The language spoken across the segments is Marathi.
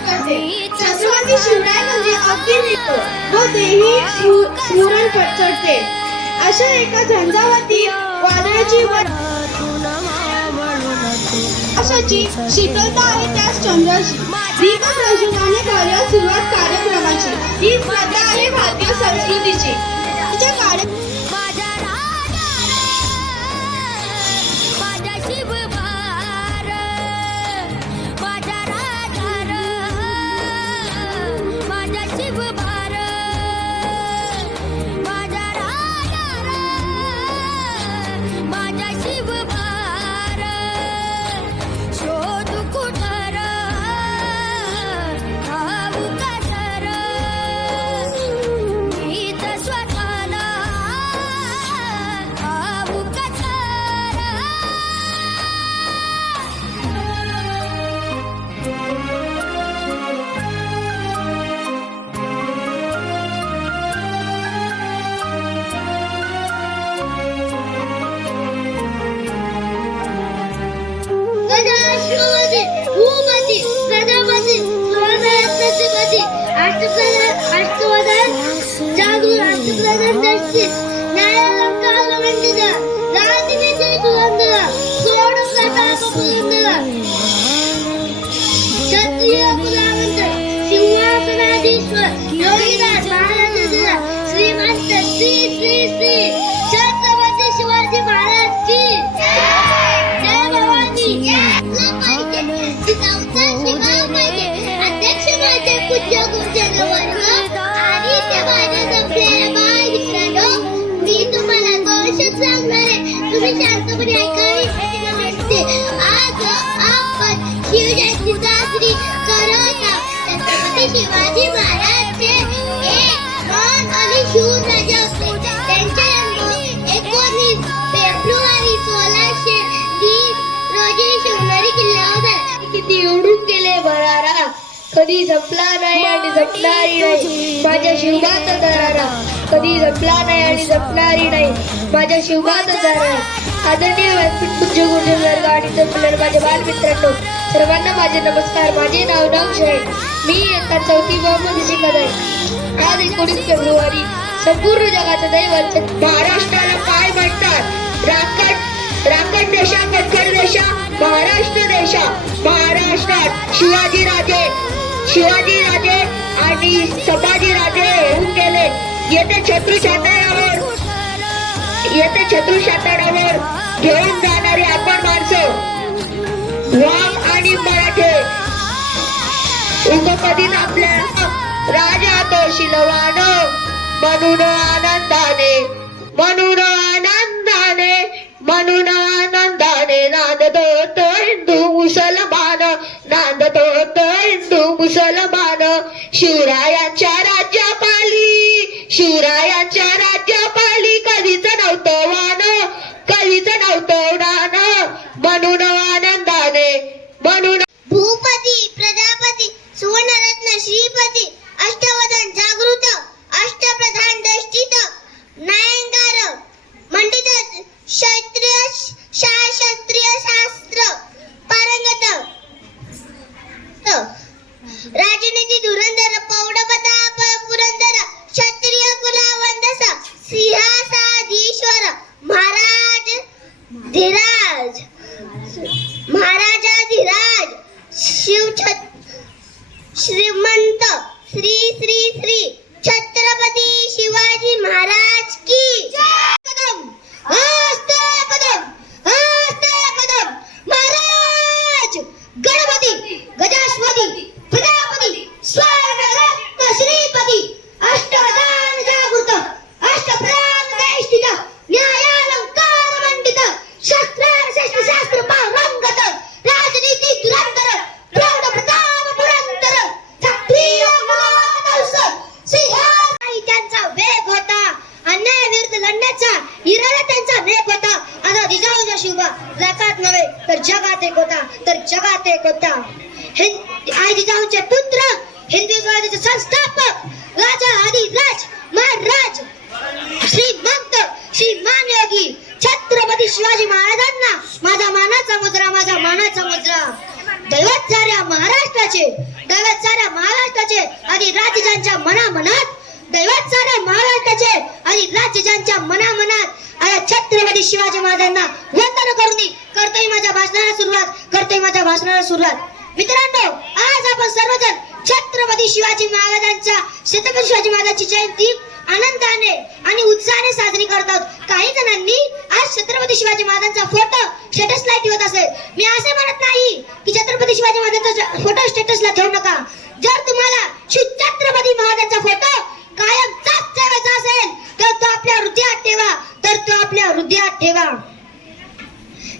सुरुवात करते. छत्रपती शिवराय म्हणजे अगदी मिळतो व तेही स्फुरण चढते. अशा एका झंझावाती वादळाची आकाशाची शीतलता आहे त्याच चंद्राची. दीपप्रज्वलनाने करूया सुरुवात कार्यक्रमाची. ही श्रद्धा आहे भारतीय संस्कृतीची. तिच्या श्रीमंत श्री श्री श्री छत्रपती शिवाजी महाराज की जय भवानी. अध्यक्ष माझे पूज्य गुरुजन वर्ग आणि ते माझे जमलेले बाय मित्रांनो, मी तुम्हाला गोष्ट सांगणार आहे. तुम्ही शांतपणे ऐकावी. आज आपण शिवजयंती साजरी करत आहोत. छत्रपती शिवाजी महाराजचे एक महान आणि शूर राजा होते. त्यांचा जन्म 19 फेब्रुवारी 1630 रोजी शिवनेरी किल्ल्यावर झाला. किती उडून गेले भरारा, कधी संपला नाही आणि संपणारी नाही माझ्या शिवबाचा दरारा. कधी संपला नाही आणि संपणारी नाही माझ्या शिवबाचा दरारा. आदरणीय पूज्य गुरुजन वर्ग आणि तरुण माझ्या बालमित्रांनो, सर्वांना माझे नमस्कार. माझे नाव नवश आहे. मी इयत्ता 4वी ब मध्ये शिकत आहे. आज 19 फेब्रुवारी संपूर्ण जगाचं दैवत. महाराष्ट्राला काय म्हणतात? राखण देशा, कणखर देशा, महाराष्ट्र देशा. महाराष्ट्रात शिवाजी राजे आणि संभाजी राजे होऊन गेले. येथे शत्रू शातारावर घेऊन जाणारी आपण माणसं, वाघ आणि मराठे कधी आपल्या राजा तो शिलवान. म्हणून आनंदाने नांदतो तो हिंदू मुसलमान. शिवरायांच्या राज्यपाली कधीच नव्हतं वान, उडान. म्हणून आनंदाने भूपती प्रजापती सुवर्णरत्न श्रीपती अष्टवदन जागृत अष्टप्रधान दष्टित न्यायंगार मंडित क्षत्रिय शास्त्र पारंगत राजनीती धुरंधर पौडपताप पुरंदर क्षत्रिय कुलावंदस सिंहासाधीश्वर महाराजाधिराज श्रीमंत श्री श्री श्री छत्रपती शिवाजी महाराज की कदम हस्ते कदम महाराज गणपती गजाश्वती प्रजापती स्वर्णरत्न श्रीपती अष्टवदान जागृत अष्टप्राण वेष्टित न्यायालंकार मंडित शस्त्र पारंगत राजनीती धुरंधर प्रौढ प्रताप पुरंदर क्षत्रिय कुलावंश सिंहासनी त्यांचा वेग होता. अन्यायाविरुद्ध लढण्याचा इरादा त्यांचा नेक होता. आता जिजाऊचा शिवबा जगात नव्हे तर जगात एक होता. आई जिजाऊचे पुत्र हिंदू स्वराज्याचे संस्थापक राजा आदिराज महाराज श्रीमंत श्री मानयोगी छत्रपती शिवाजी महाराजांना माझा मानाचा मुद्रा. दैवत साऱ्या महाराष्ट्राचे आणि राज्याच्या मनामनात दैवत साऱ्या महाराष्ट्राचे आणि राज्याच्या मनामनात आया छत्रपती शिवाजी महाराजांना वंदन करून करतोय माझ्या भाषणाला सुरुवात मित्रांनो, आज आपण सर्वजण छत्रपती शिवाजी महाराजांची जयंती आनंदाने आणि उत्साहाने साजरी करतात. काही जणांनी आज छत्रपती शिवाजी महाराजांचा फोटो स्टेटसला ठेवत असेल. मी असे म्हणत नाही की छत्रपती शिवाजी महाराजांचा फोटो स्टेटसला ठेवू नका. जर तुम्हाला छत्रपती महाराजांचा फोटो कायम ठेवायचा असेल तर तो आपल्या हृदयात ठेवा.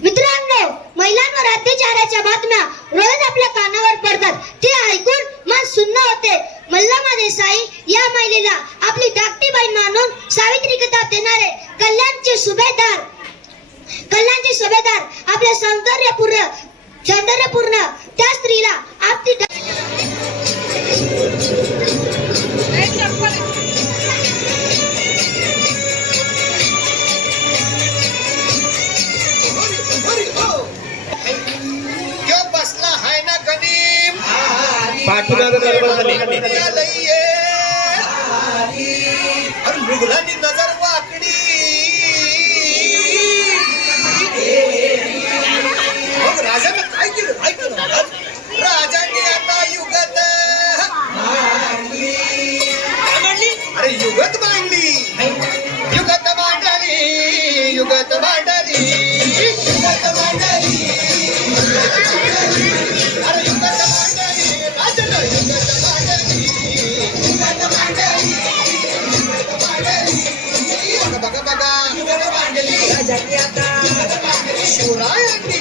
मित्रांनो, महिलांवर अत्याचाराच्या बातम्या रोज आपल्या कानावर पडतात. ते ऐकून मन सुन्न होते. मल्लामा देसाई या महिलेला आपली धाकटी बहीण मानून सावित्रिकता देणारे कल्याणचे सुभेदार आपल्या सौंदर्यपूर्ण त्या स्त्रीला आपली मुघलांनी नजर वाकडी मग राजानं काय केलं? ऐकलं राजांनी आता युगत अरे युगत मांडली अरे बघा राजांनी आता शिवरायांनी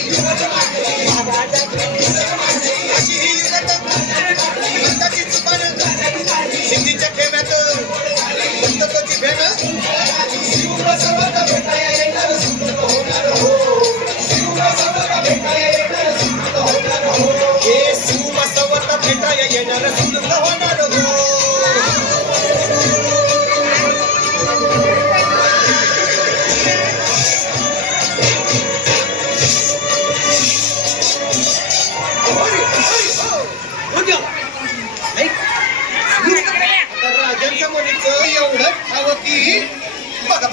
अशी ही युगत अंताची चुकान सिंधीच्या ठेव्यात बंदकोची भेट हे शिवबसवत भेटाया येणार सुंदर होणार हो. राजांच्या मुलीचं एवढं ठाव की बघा